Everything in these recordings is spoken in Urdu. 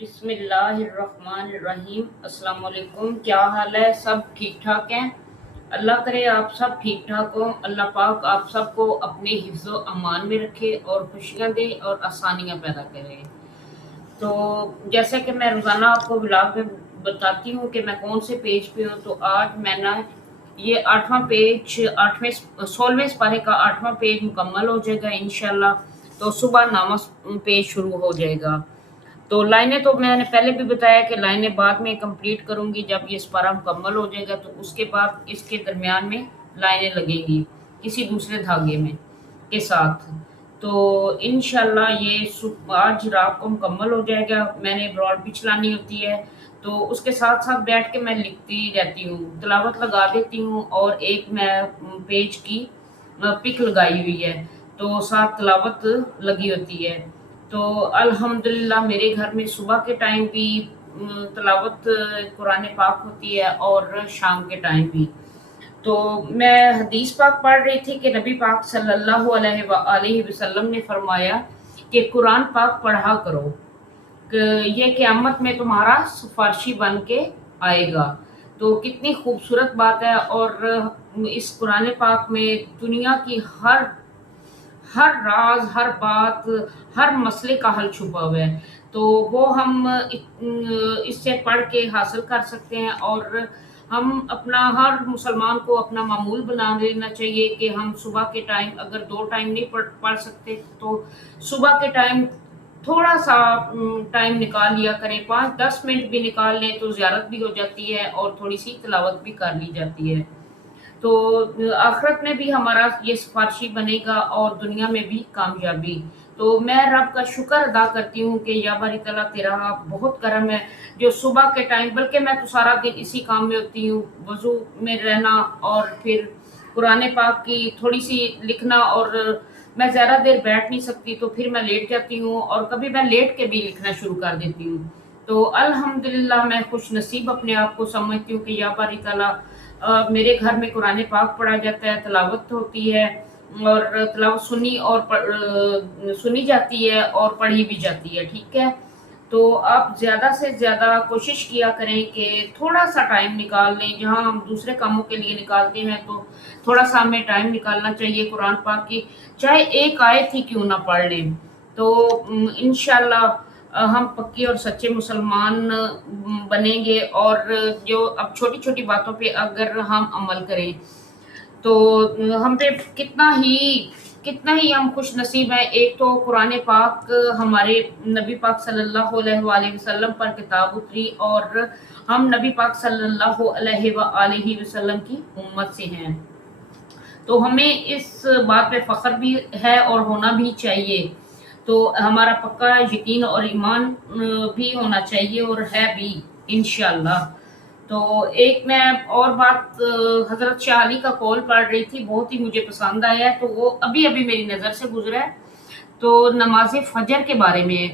بسم اللہ الرحمن الرحیم۔ السلام علیکم، کیا حال ہے؟ سب ٹھیک ٹھاک ہیں؟ اللہ کرے آپ سب ٹھیک ٹھاک ہوں۔ اللہ پاک آپ سب کو اپنے حفظ و امان میں رکھے اور خوشیاں دے اور آسانیاں پیدا کرے۔ تو جیسا کہ میں روزانہ آپ کو بلاگ میں بتاتی ہوں کہ میں کون سے پیج پہ ہوں، تو آج میں نے یہ 16ویں پارے کا 8واں پیج مکمل ہو جائے گا انشاءاللہ۔ تو صبح نماز پیج شروع ہو جائے گا۔ تو لائنیں تو میں نے پہلے بھی بتایا کہ لائنیں بعد میں کمپلیٹ کروں گی، جب یہ سپارہ مکمل ہو جائے گا تو اس کے بعد اس کے درمیان میں لائنیں لگیں گی کسی دوسرے دھاگے میں کے ساتھ۔ تو انشاءاللہ یہ آج رات کو مکمل ہو جائے گا۔ میں نے براڈ بھی چلانی ہوتی ہے، تو اس کے ساتھ ساتھ بیٹھ کے میں لکھتی رہتی ہوں، تلاوت لگا دیتی ہوں، اور ایک میں پیج کی پک لگائی ہوئی ہے، تو ساتھ تلاوت لگی ہوتی ہے۔ تو الحمدللہ میرے گھر میں صبح کے ٹائم بھی تلاوت قرآن پاک ہوتی ہے اور شام کے ٹائم بھی۔ تو میں حدیث پاک پڑھ رہی تھی کہ نبی پاک صلی اللہ علیہ وآلہ وسلم نے فرمایا کہ قرآن پاک پڑھا کرو، کہ یہ قیامت میں تمہارا سفارشی بن کے آئے گا۔ تو کتنی خوبصورت بات ہے، اور اس قرآن پاک میں دنیا کی ہر راز، ہر بات، ہر مسئلے کا حل چھپا ہوا ہے، تو وہ ہم اس سے پڑھ کے حاصل کر سکتے ہیں۔ اور ہم اپنا، ہر مسلمان کو اپنا معمول بنا لینا چاہیے کہ ہم صبح کے ٹائم اگر 2 ٹائم نہیں پڑھ سکتے تو صبح کے ٹائم تھوڑا سا ٹائم نکال لیا کریں، 5-10 منٹ بھی نکال لیں تو زیارت بھی ہو جاتی ہے اور تھوڑی سی تلاوت بھی کر لی جاتی ہے۔ تو آخرت میں بھی ہمارا یہ سفارشی بنے گا اور دنیا میں بھی کامیابی۔ تو میں رب کا شکر ادا کرتی ہوں کہ یا باری تعالیٰ تیرا بہت کرم ہے، جو صبح کے ٹائم، بلکہ میں تو سارا دن اسی کام میں ہوتی ہوں، وضو میں رہنا اور پھر قرآن پاک کی تھوڑی سی لکھنا، اور میں زیادہ دیر بیٹھ نہیں سکتی تو پھر میں لیٹ جاتی ہوں، اور کبھی میں لیٹ کے بھی لکھنا شروع کر دیتی ہوں۔ تو الحمدللہ میں خوش نصیب اپنے آپ کو سمجھتی ہوں کہ یا باری تعالیٰ میرے گھر میں قرآن پاک پڑھا جاتا ہے، تلاوت ہوتی ہے، اور تلاوت سنی جاتی ہے اور پڑھی بھی جاتی ہے، ٹھیک ہے۔ تو آپ زیادہ سے زیادہ کوشش کیا کریں کہ تھوڑا سا ٹائم نکال لیں، جہاں ہم دوسرے کاموں کے لیے نکالتے ہیں تو تھوڑا سا ہمیں ٹائم نکالنا چاہیے قرآن پاک کی، چاہے ایک آیت ہی کیوں نہ پڑھ لیں۔ تو انشاءاللہ ہم پکی اور سچے مسلمان بنیں گے، اور جو اب چھوٹی چھوٹی باتوں پہ اگر ہم عمل کریں تو ہم پہ کتنا ہی ہم خوش نصیب ہیں۔ ایک تو قرآن پاک ہمارے نبی پاک صلی اللہ علیہ وآلہ وسلم پر کتاب اتری، اور ہم نبی پاک صلی اللہ علیہ وآلہ وسلم کی امت سے ہیں، تو ہمیں اس بات پہ فخر بھی ہے اور ہونا بھی چاہیے۔ تو ہمارا پکا یقین اور ایمان بھی ہونا چاہیے، اور ہے بھی انشاءاللہ۔ تو ایک میں اور بات، حضرت شاہ علی کا قول پڑھ رہی تھی، بہت ہی مجھے پسند آیا ہے، تو وہ ابھی میری نظر سے گزرا ہے۔ تو نماز فجر کے بارے میں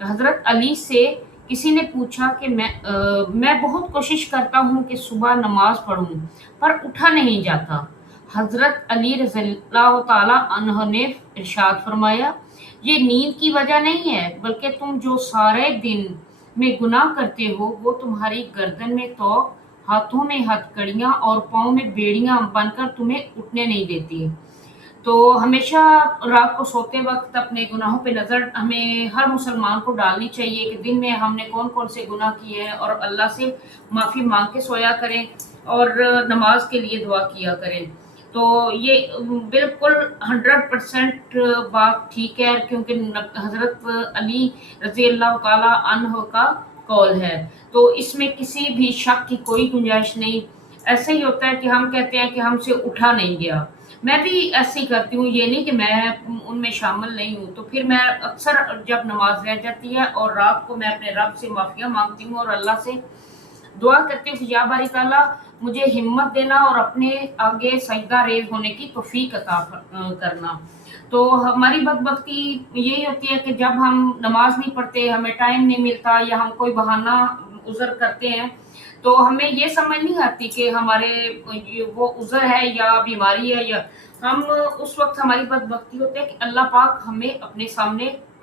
حضرت علی سے کسی نے پوچھا کہ میں بہت کوشش کرتا ہوں کہ صبح نماز پڑھوں پر اٹھا نہیں جاتا۔ حضرت علی رضی اللہ تعالی عنہ نے ارشاد فرمایا، یہ نیند کی وجہ نہیں ہے، بلکہ تم جو سارے دن میں گناہ کرتے ہو وہ تمہاری گردن میں توق، ہاتھوں میں ہتھ کڑیاں اور پاؤں میں بیڑیاں بن کر تمہیں اٹھنے نہیں دیتی۔ تو ہمیشہ رات کو سوتے وقت اپنے گناہوں پہ نظر ہمیں ہر مسلمان کو ڈالنی چاہیے کہ دن میں ہم نے کون کون سے گناہ کیے ہیں، اور اللہ سے معافی مانگ کے سویا کریں اور نماز کے لیے دعا کیا کریں۔ تو یہ بالکل 100% بات ٹھیک ہے، کیونکہ حضرت علی رضی اللہ تعالی عنہ کا قول ہے، تو اس میں کسی بھی شک کی کوئی گنجائش نہیں۔ ایسے ہی ہوتا ہے کہ ہم کہتے ہیں کہ ہم سے اٹھا نہیں گیا، میں بھی ایسے ہی کرتی ہوں، یہ نہیں کہ میں ان میں شامل نہیں ہوں، تو پھر میں اکثر جب نماز رہ جاتی ہے اور رات کو میں اپنے رب سے معافیاں مانگتی ہوں اور اللہ سے دعا کرتی ہوں کہ یا باری تعالیٰ مجھے ہمت دینا اور اپنے آگے سجدہ ریز ہونے کی توفیق عطا کرنا۔ تو ہماری بدبختی یہی ہوتی ہے کہ جب ہم نماز نہیں پڑھتے، ہمیں ٹائم نہیں ملتا، یا ہم کوئی بہانہ عذر کرتے ہیں، تو ہمیں یہ سمجھ نہیں آتی کہ ہمارے وہ عذر ہے یا بیماری ہے، یا ہم اس وقت ہماری بدبختی ہوتی ہے کہ اللہ پاک ہمیں اپنے سامنے